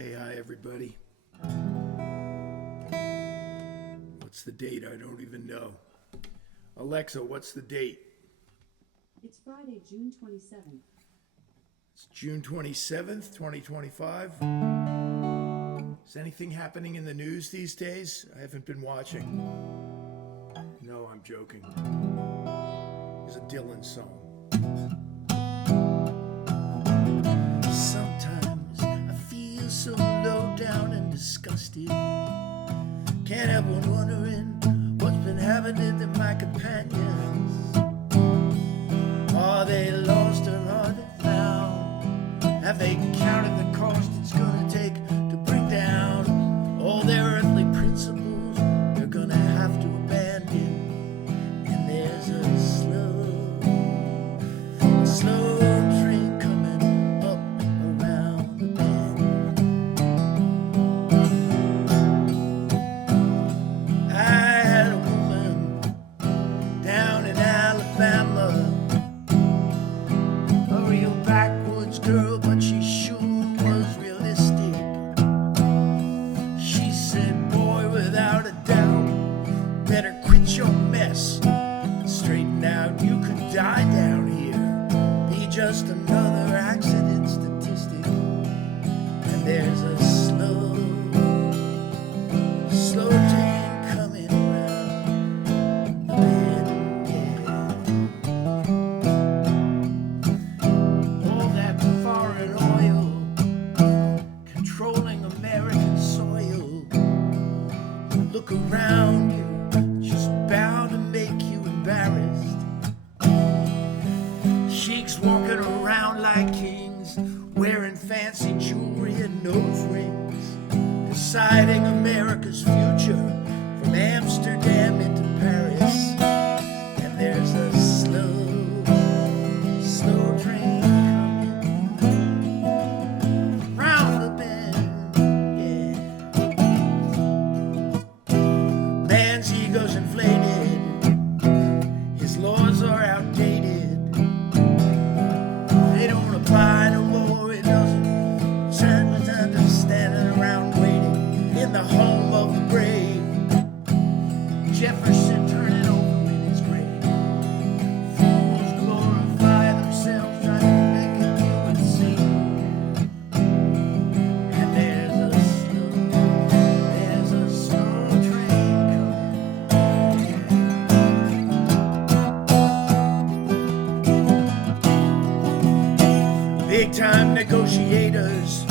Hi everybody. What's the date? I don't even know. Alexa, what's the date? It's Friday, June 27th. It's June 27th, 2025. Is anything happening in the news these days? I haven't been watching. No, I'm joking. It's a Dylan song. Sometimes I feel so low down and disgusted. Can't help but wondering what's been happening to my companions. Are they lost or are they found? Have they counted the cost it's gonna take to bring down all their earthly principles they're gonna have to abandon? And there's a slow train coming up around the bend. I had a woman down in Alabama, a real backwoods girl, but she sure was realistic. She said, boy, without a doubt, better quit your mess and straighten out. You could die down here, be just another accident statistic. And there's a slow train coming around the bend, yeah. All that foreign oil controlling American soil. Look around you, just bound to make you embarrassed. Sheiks walking around like kings, wearing fancy jewelry and nose rings, deciding America's future from Amsterdam into Paris. And there's a slow train coming round the bend, yeah. Man's ego's inflated, his laws are outdated. They don't apply no more, it doesn't turn with understanding around waiting in the home of the brave. Jefferson turning over in his grave. Fools glorify themselves trying to make a human scene. And there's a slow train coming. Big time negotiators,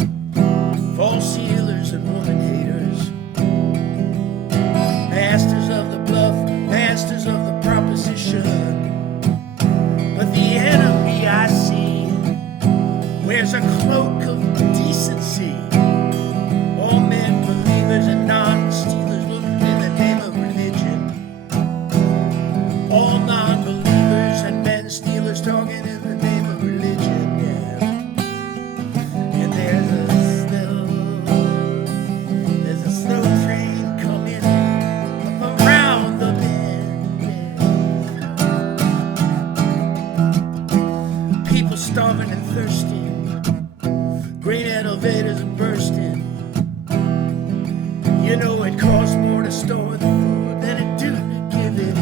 false healers and woman haters, masters of the bluff, masters of the proposition. But the enemy I see wears a cloak of decency. All men believers and non-stealers looking in the name of religion. All non-believers and men stealers talking in the name of religion, yeah. And there's a slow train coming up around the bend, yeah. People starving and thirsting, grain elevators are bursting. You know it costs more to store the food than it do to give it.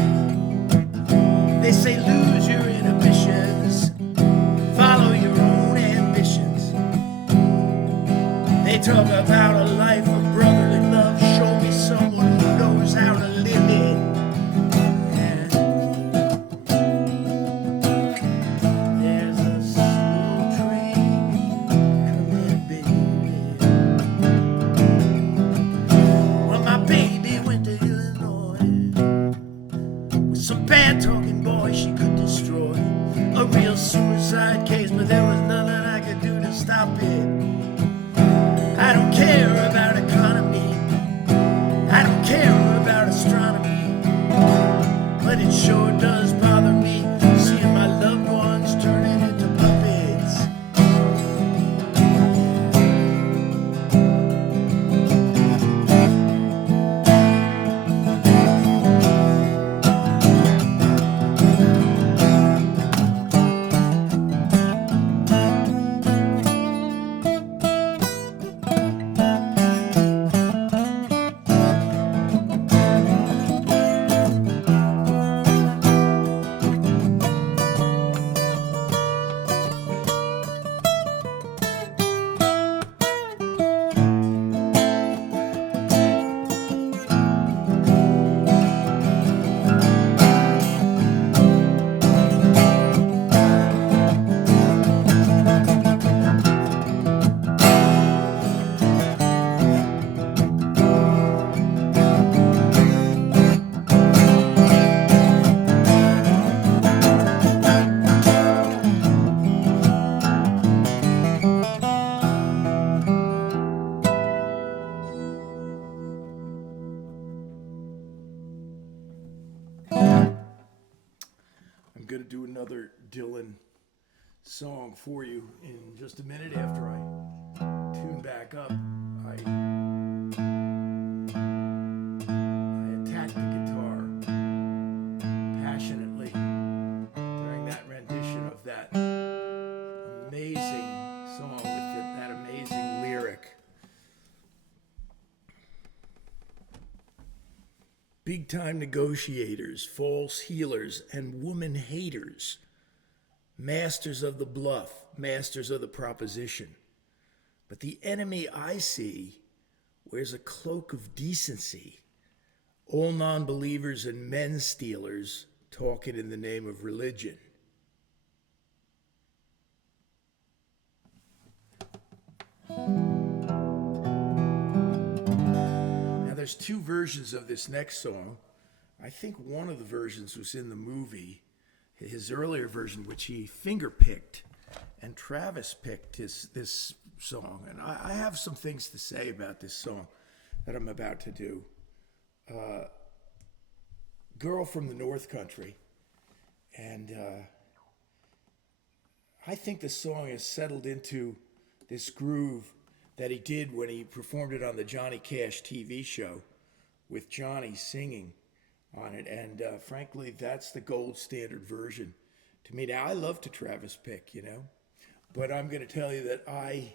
They say lose your inhibitions, follow your own ambitions. They talk about a life of brotherly love. Show me someone who knows how to live it. And there's a slow train coming, baby. Well, my baby went to Illinois with some bad talking boy she could destroy. A real suicide case, but there was nothing I could do to stop it. I don't care about economy, I don't care about astronomy, but it sure does bother me seeing my loved ones turning into puppets. another Dylan song for you in just a minute after I tune back up. I attacked the guitar passionately during that rendition of that amazing song with that amazing lyric. Big-time negotiators, false healers, and woman haters, masters of the bluff, masters of the proposition. But the enemy I see wears a cloak of decency. All non-believers and men stealers talking in the name of religion. There's two versions of this next song. I think one of the versions was in the movie, his earlier version, which he finger-picked, and Travis picked this song. And I have some things to say about this song that I'm about to do. Girl from the North Country. And I think the song has settled into this groove that he did when he performed it on the Johnny Cash TV show with Johnny singing on it. And frankly, that's the gold standard version to me. Now, I love to Travis pick, but I'm going to tell you that I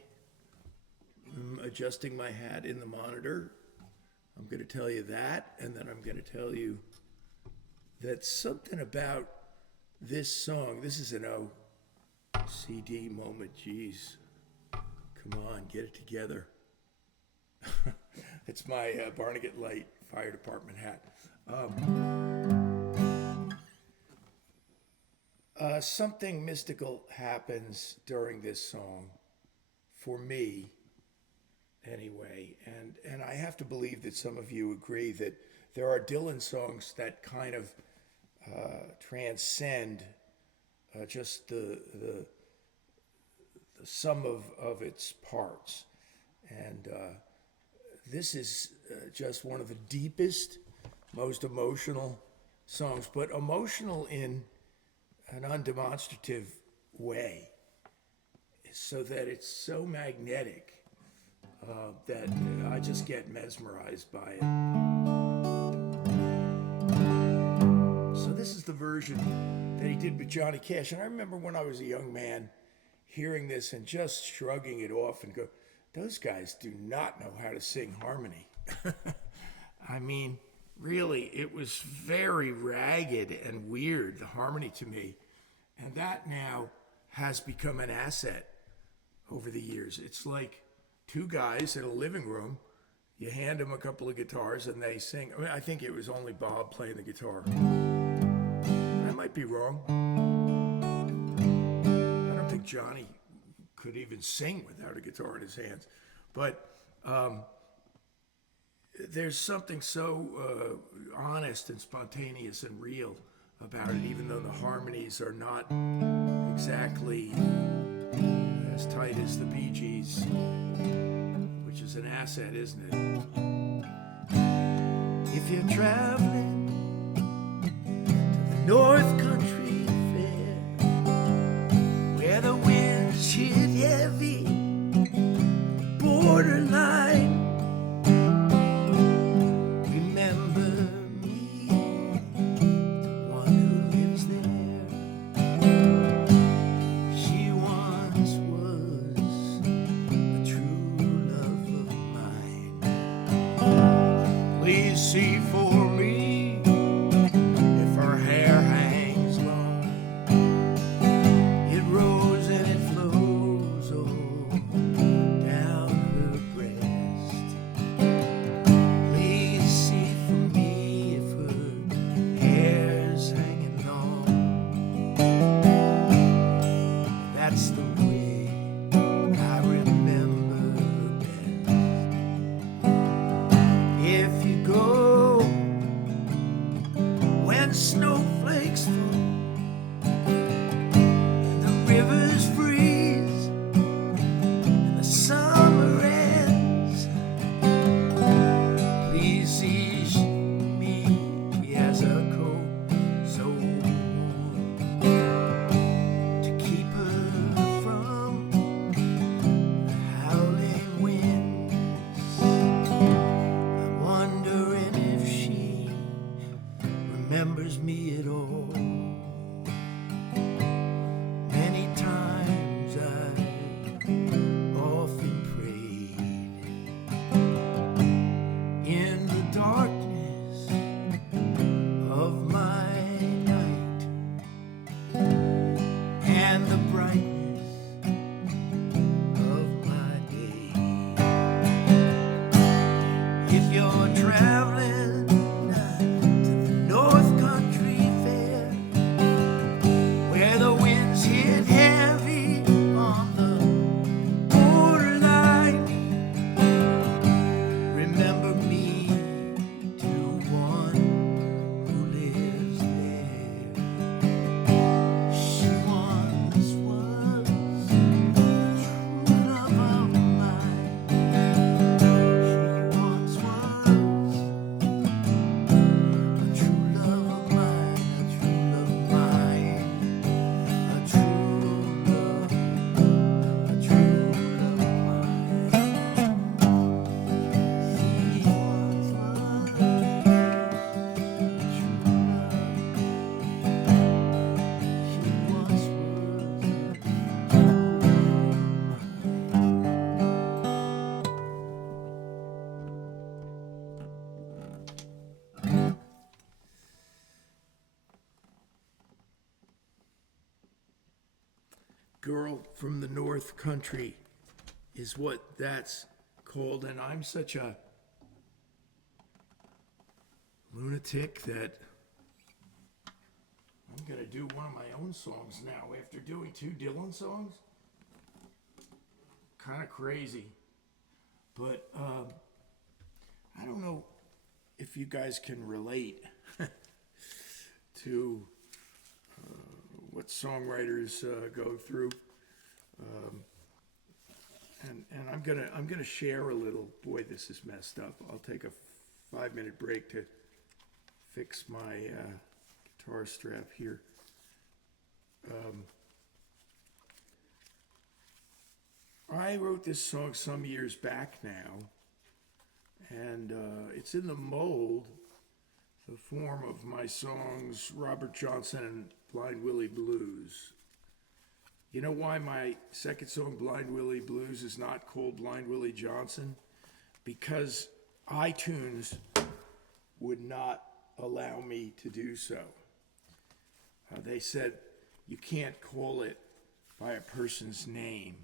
am adjusting my hat in the monitor. I'm going to tell you that, and then I'm going to tell you that something about this song, this is an OCD moment, geez. Come on, get it together. It's my Barnegat Light Fire Department hat. Something mystical happens during this song, for me, anyway. And I have to believe that some of you agree that there are Dylan songs that kind of transcend just the sum of its parts. And this is just one of the deepest, most emotional songs, but emotional in an undemonstrative way, so that it's so magnetic that I just get mesmerized by it. So this is the version that he did with Johnny Cash. And I remember when I was a young man hearing this and just shrugging it off and go, those guys do not know how to sing harmony. I mean, really, it was very ragged and weird, the harmony to me. And that now has become an asset over the years. It's like two guys in a living room, you hand them a couple of guitars and they sing. I mean, I think it was only Bob playing the guitar. I might be wrong. I don't think Johnny could even sing without a guitar in his hands. But there's something so honest and spontaneous and real about it, even though the harmonies are not exactly as tight as the Bee Gees, which is an asset, isn't it? If you're traveling to the North Country Fair, where the winds hit heavy, borderline, remember me, the one who lives there. She once was a true love of mine. Please see for me if her hair hangs long. It rose and it flows all down her breast. Girl from the North Country is what that's called. And I'm such a lunatic that I'm going to do one of my own songs now after doing 2 Dylan songs. Kind of crazy. But I don't know if you guys can relate to what songwriters go through. And I'm gonna share a little. Boy, this is messed up. I'll take a 5-minute break to fix my guitar strap here. I wrote this song some years back now, and it's in the mold, the form of my songs Robert Johnson and Blind Willie Blues. You know why my second song, Blind Willie Blues, is not called Blind Willie Johnson? Because iTunes would not allow me to do so. They said you can't call it by a person's name.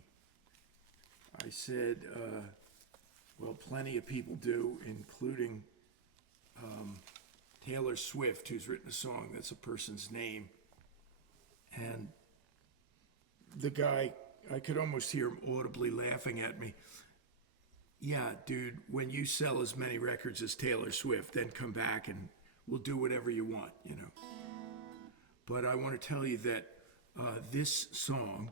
I said, well, plenty of people do, including Taylor Swift, who's written a song that's a person's name. And the guy, I could almost hear him audibly laughing at me. Yeah, dude, when you sell as many records as Taylor Swift, then come back and we'll do whatever you want, you know. But I want to tell you that this song,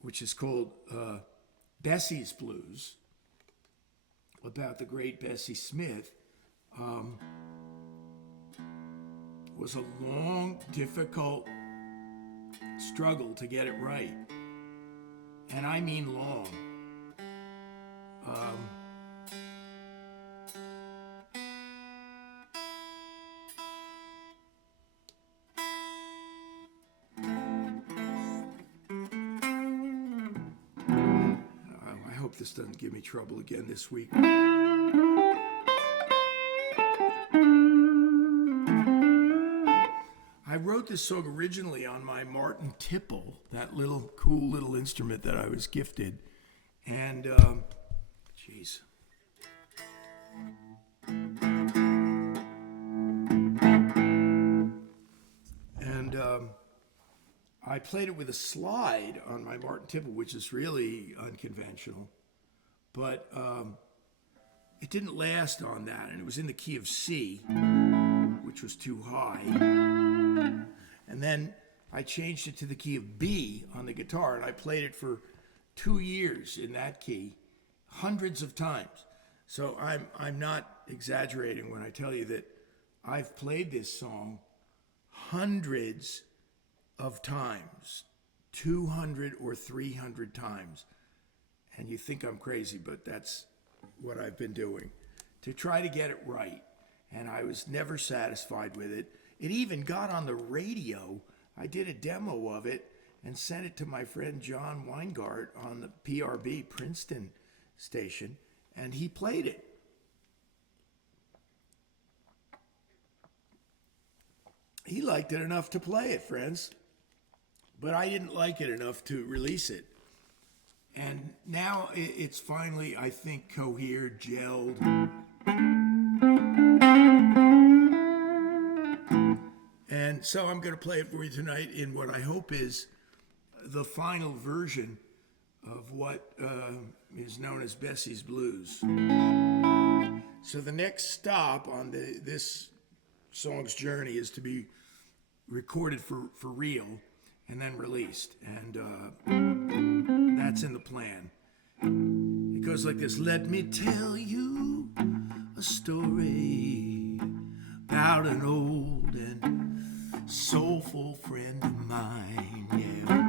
which is called Bessie's Blues, about the great Bessie Smith, was a long, difficult struggle to get it right. And I mean long. I hope this doesn't give me trouble again this week. I wrote this song originally on my Martin Tipple, that little cool little instrument that I was gifted. And, geez. And I played it with a slide on my Martin Tipple, which is really unconventional. But it didn't last on that, and it was in the key of C, which was too high. And then I changed it to the key of B on the guitar, and I played it for 2 years in that key, hundreds of times. So I'm not exaggerating when I tell you that I've played this song hundreds of times, 200 or 300 times. And you think I'm crazy, but that's what I've been doing to try to get it right. And I was never satisfied with it. It even got on the radio. I did a demo of it and sent it to my friend John Weingart on the PRB Princeton station, and he played it. He liked it enough to play it, friends, but I didn't like it enough to release it. And now it's finally, I think, cohered, gelled. And so I'm going to play it for you tonight in what I hope is the final version of what is known as Bessie's Blues. So the next stop on this song's journey is to be recorded for real and then released. And that's in the plan. It goes like this. Let me tell you a story about an old and soulful friend of mine, yeah.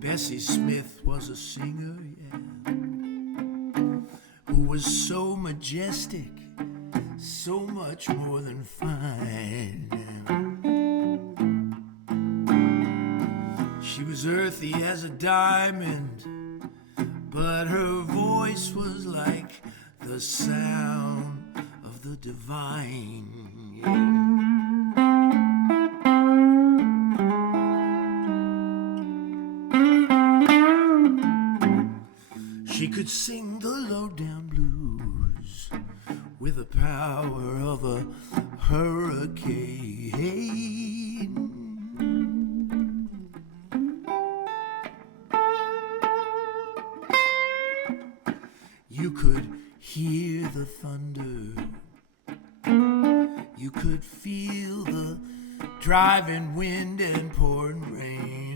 Bessie Smith was a singer, yeah, who was so majestic, so much more than fine, yeah. She was earthy as a diamond, but her voice was like the sound of the divine. She could sing the low-down blues with the power of a hurricane. You could hear the thunder. You could feel the driving wind and pouring rain.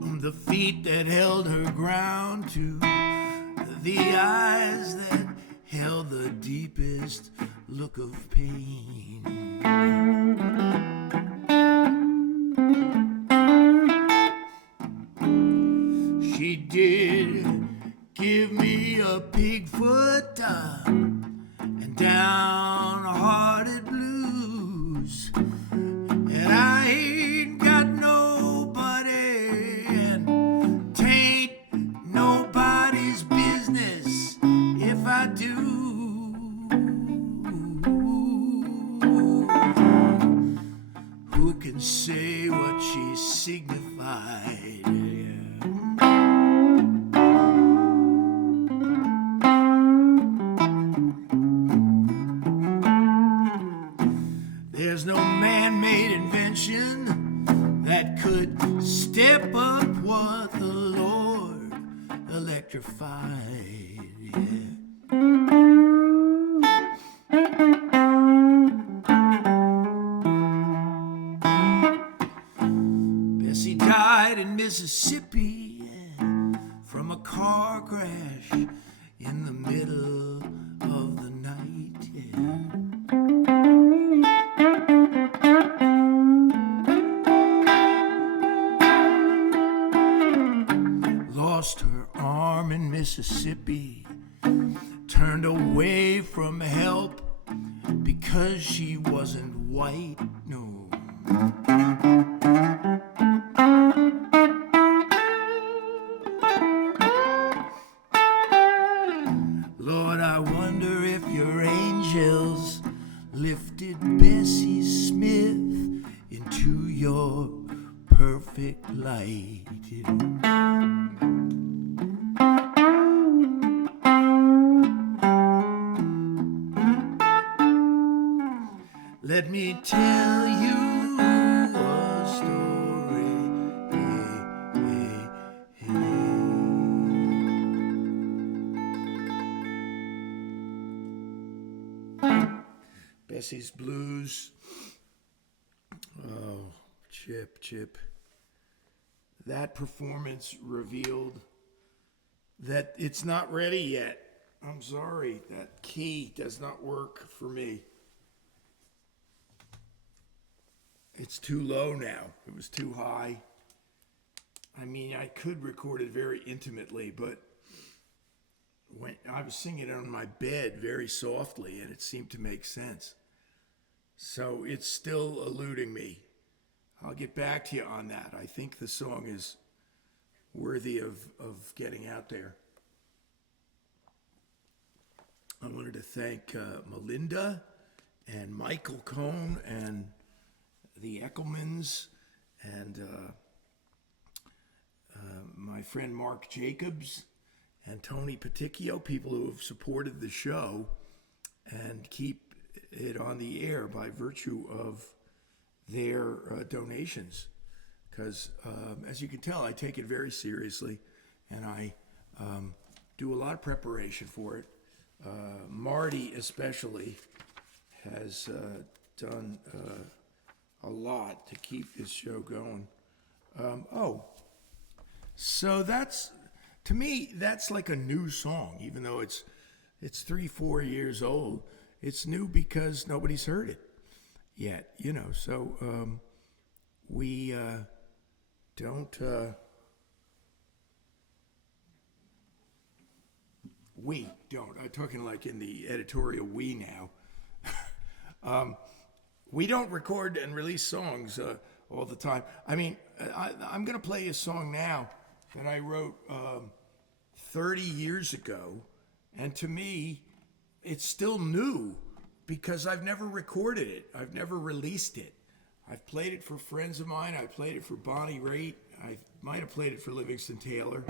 From the feet that held her ground to the eyes that held the deepest look of pain. She did give me a pig foot and downhearted blues, and I ain't got nobody, and 'tain't nobody's business if I do. Who can say what she signified? There's no man-made invention that could step up what the Lord electrified. Bessie died in Mississippi from a car crash in the middle of the night. Lost her arm in Mississippi, turned away from help because she wasn't white, no. Lord, I wonder if your angels lifted Bessie Smith into your perfect light. Let me tell you a story. Bessie's Blues. Oh, Chip. That performance revealed that it's not ready yet. I'm sorry, that key does not work for me. It's too low now. It was too high. I mean, I could record it very intimately, but when I was singing it on my bed very softly, and it seemed to make sense. So it's still eluding me. I'll get back to you on that. I think the song is worthy of getting out there. I wanted to thank Melinda and Michael Cohn and the Eckelmans and my friend Mark Jacobs and Tony Peticchio, people who have supported the show and keep it on the air by virtue of their donations. Because as you can tell, I take it very seriously, and I do a lot of preparation for it. Marty especially has done a lot to keep this show going. So that's, to me, that's like a new song, even though it's 3-4 years old. It's new because nobody's heard it yet, you know. So we don't. We don't. I'm talking like in the editorial we now. We don't record and release songs all the time. I mean, I'm going to play a song now that I wrote 30 years ago, and to me, it's still new because I've never recorded it. I've never released it. I've played it for friends of mine. I played it for Bonnie Raitt. I might have played it for Livingston Taylor.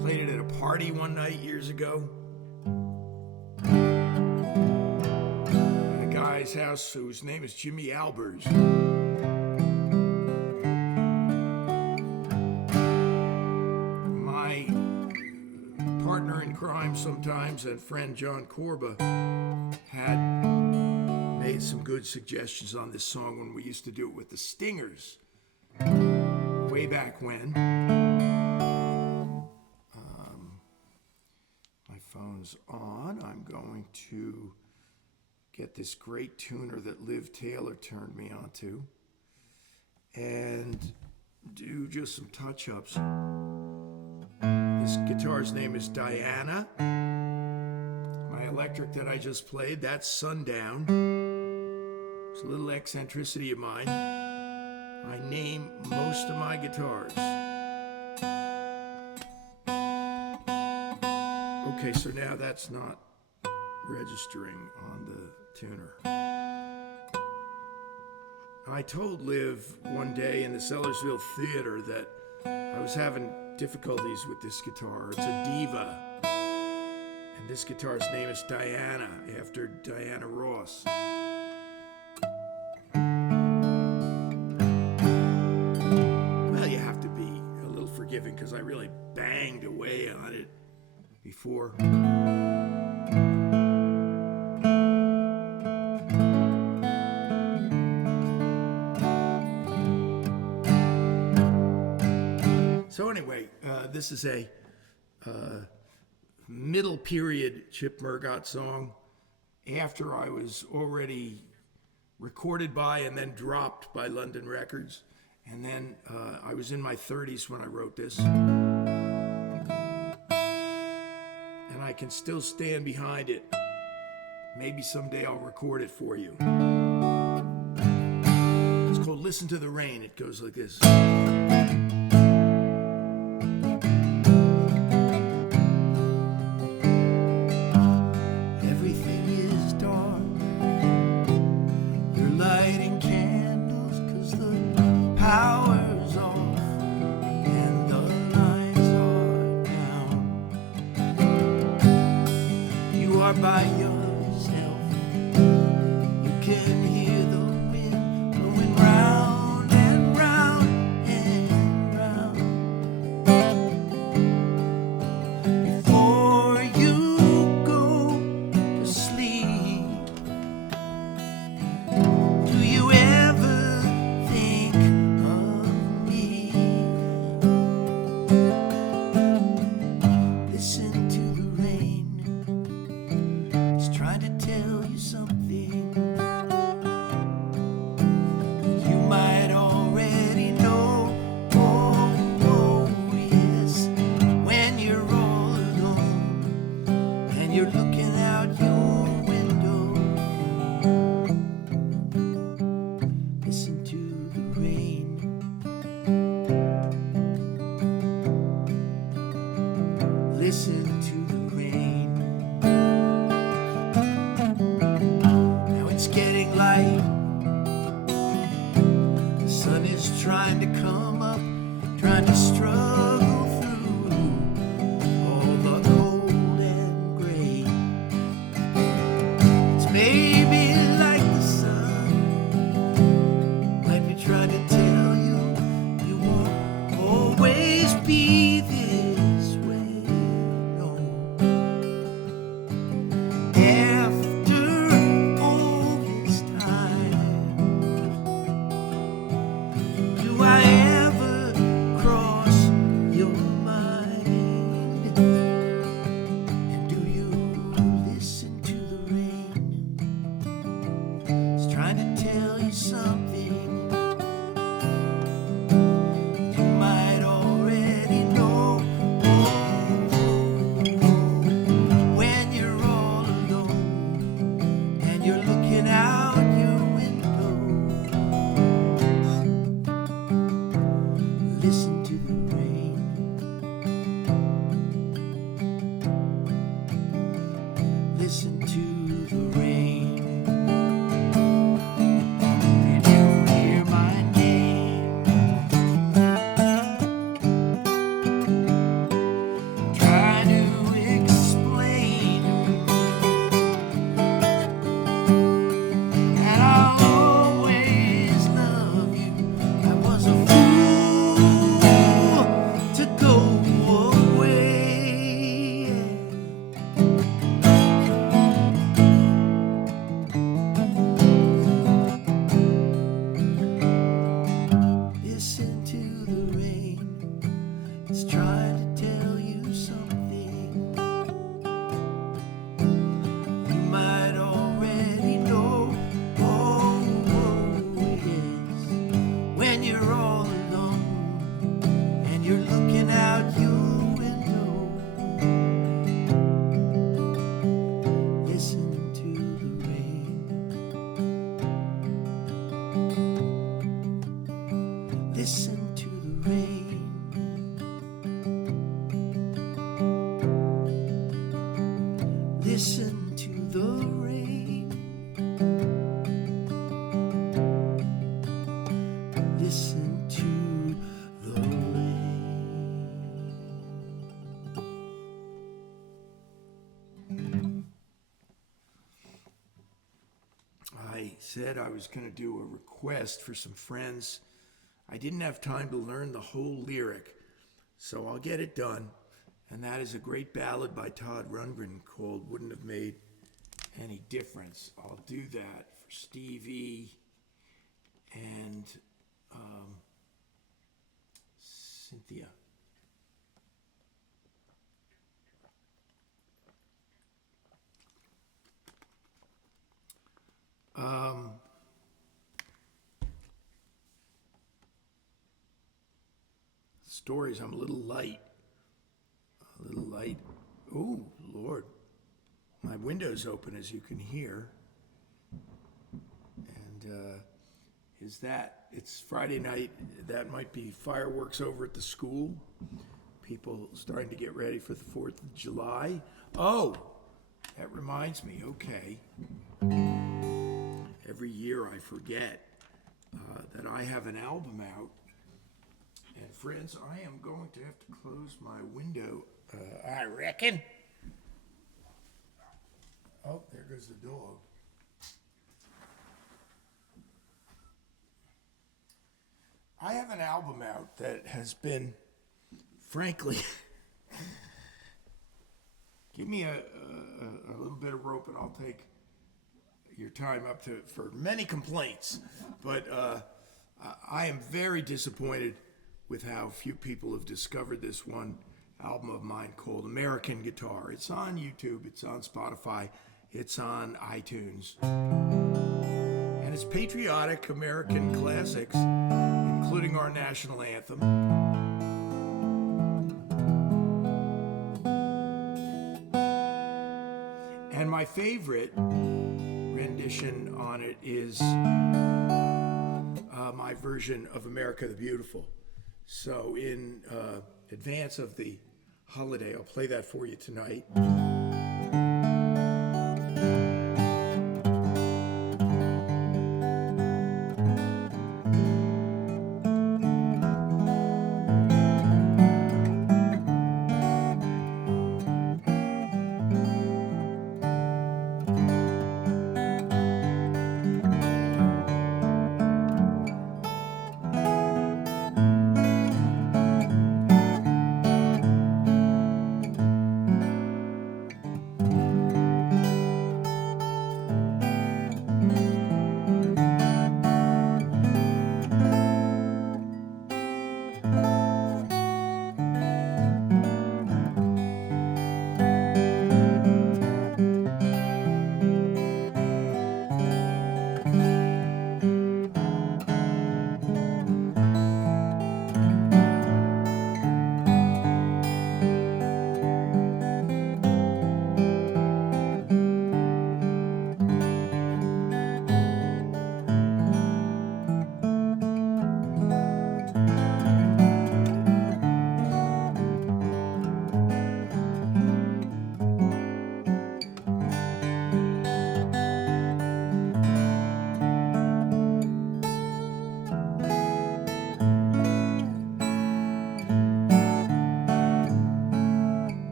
Played it at a party one night years ago. At a guy's house whose name is Jimmy Albers. My partner in crime sometimes and friend John Corba had made some good suggestions on this song when we used to do it with the Stingers way back when. My phone's on. I'm going to get this great tuner that Liv Taylor turned me onto and do just some touch-ups. This guitar's name is Diana. My electric that I just played, that's Sundown. It's a little eccentricity of mine. I name most of my guitars. Okay, so now that's not registering on the tuner. I told Liv one day in the Sellersville Theater that I was having difficulties with this guitar. It's a Diva. And this guitar's name is Diana, after Diana Ross. Well, you have to be a little forgiving because I really banged away on it before. So anyway, this is a middle period Chip Murgott song after I was already recorded by and then dropped by London Records. And then I was in my 30s when I wrote this. And I can still stand behind it. Maybe someday I'll record it for you. It's called Listen to the Rain. It goes like this. Power's off and the lights are down. You are by yourself. You can hear the wind blowing round and round and round. Before you go to sleep, do you ever think listen to the rain? It's trying to tell you something you might already know. Oh, yes. When you're all alone and you're looking out your window, listen to the rain. Listen to the rain. Now it's getting light. The sun is trying to come up, trying to struggle through all the cold and gray. It's maybe like the sun might be trying to tell you you won't always be this way. After all this time, do I ever cross your mind? And do you listen to the rain? Listen to the rain. Did you hear my name? Try to explain that I'll always love you. I was a fool to go away. Listen to the rain. It's trying to tell you something you might already know. Oh, yes. When you're all alone and you're looking out your window, listen to the rain. Listen to the rain. Listen to the rain. Listen to the rain. I said I was going to do a request for some friends. I didn't have time to learn the whole lyric, so I'll get it done. And that is a great ballad by Todd Rundgren called Wouldn't Have Made Any Difference. I'll do that for Stevie and Cynthia. Stories, I'm a little light. Oh, Lord. My window's open, as you can hear. And it's Friday night. That might be fireworks over at the school. People starting to get ready for the 4th of July. Oh, that reminds me, okay. Every year I forget that I have an album out. And friends, I am going to have to close my window, I reckon. Oh, there goes the dog. I have an album out that has been, frankly, give me a little bit of rope and I'll take your time up to for many complaints. But I am very disappointed with how few people have discovered this one album of mine called American Guitar. It's on YouTube, it's on Spotify, it's on iTunes. And it's patriotic American classics, including our national anthem. And my favorite rendition on it is my version of America the Beautiful. So in advance of the holiday, I'll play that for you tonight.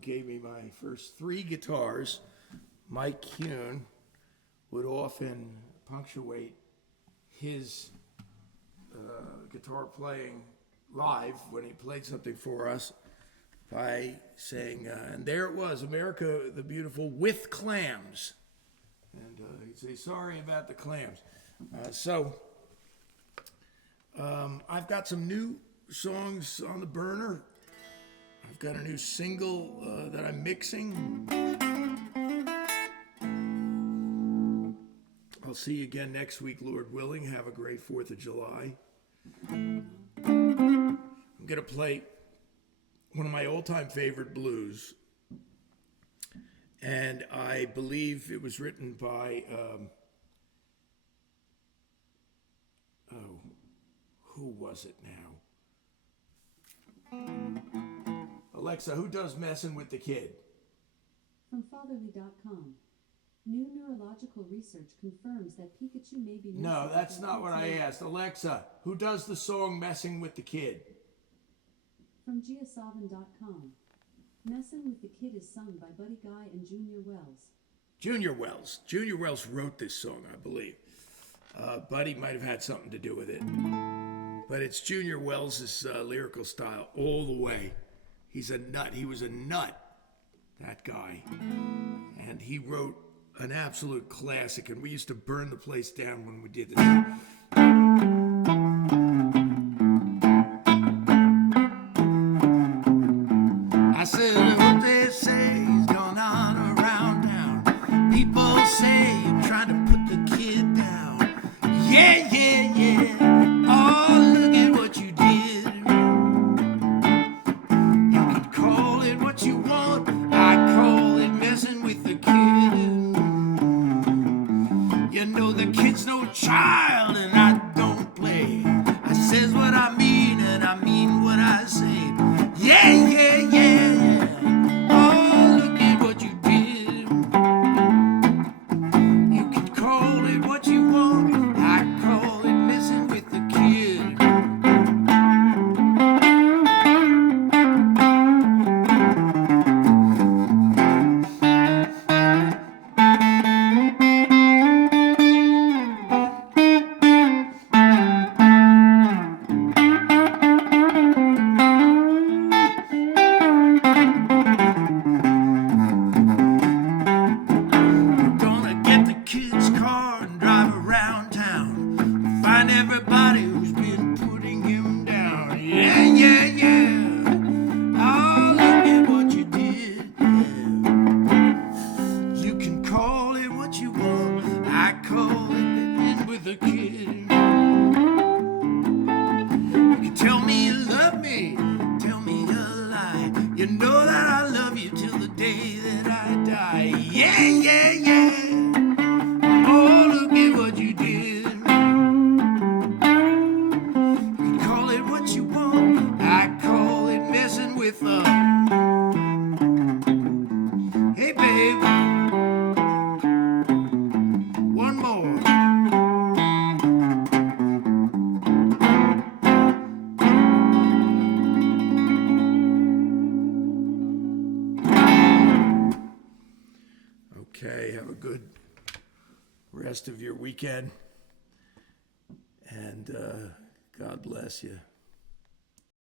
gave me my first 3 guitars, Mike Kuhn, would often punctuate his guitar playing live when he played something for us by saying, and there it was, America the Beautiful with clams. And he'd say, sorry about the clams. I've got some new songs on the burner. I've got a new single that I'm mixing. I'll see you again next week, Lord willing. Have a great 4th of July. I'm going to play one of my all-time favorite blues. And I believe it was written by, who was it now? Alexa, who does Messing with the Kid? From Fatherly.com. New neurological research confirms that Pikachu may be... No, that's not what I asked. Alexa, who does the song Messing with the Kid? From Giasavan.com. Messin' with the Kid is sung by Buddy Guy and Junior Wells. Junior Wells. Junior Wells wrote this song, I believe. Buddy might have had something to do with it. But it's Junior Wells' lyrical style all the way. He's a nut. He was a nut, that guy. And he wrote an absolute classic, and we used to burn the place down when we did this. I said, what they say is going on around town. People say you're trying to put the kid down. Yeah, yeah, yeah. Oh, look at what you did. You could call it what you want. I call it messing with the kid. You know the kid's no child and I don't play. I says what I mean and I mean what I say. Yeah, yeah, yeah. Oh, look at what you did. You can call it what you want. I call it messing with the kid. Gonna get the kid's car and drive around town. Find everybody who's been putting him down. Yeah, yeah, yeah. Oh, look at what you did. Yeah. You can call it what you want. I call it in with the kid. You can tell me you love me. Tell me a lie. You know that I love you till the day that I die. Yeah, yeah, yeah. Oh, look at what you did. You can call it what you want. I call it messing with the... Hey, babe. One more. Okay, have a good rest of your weekend, and God bless you.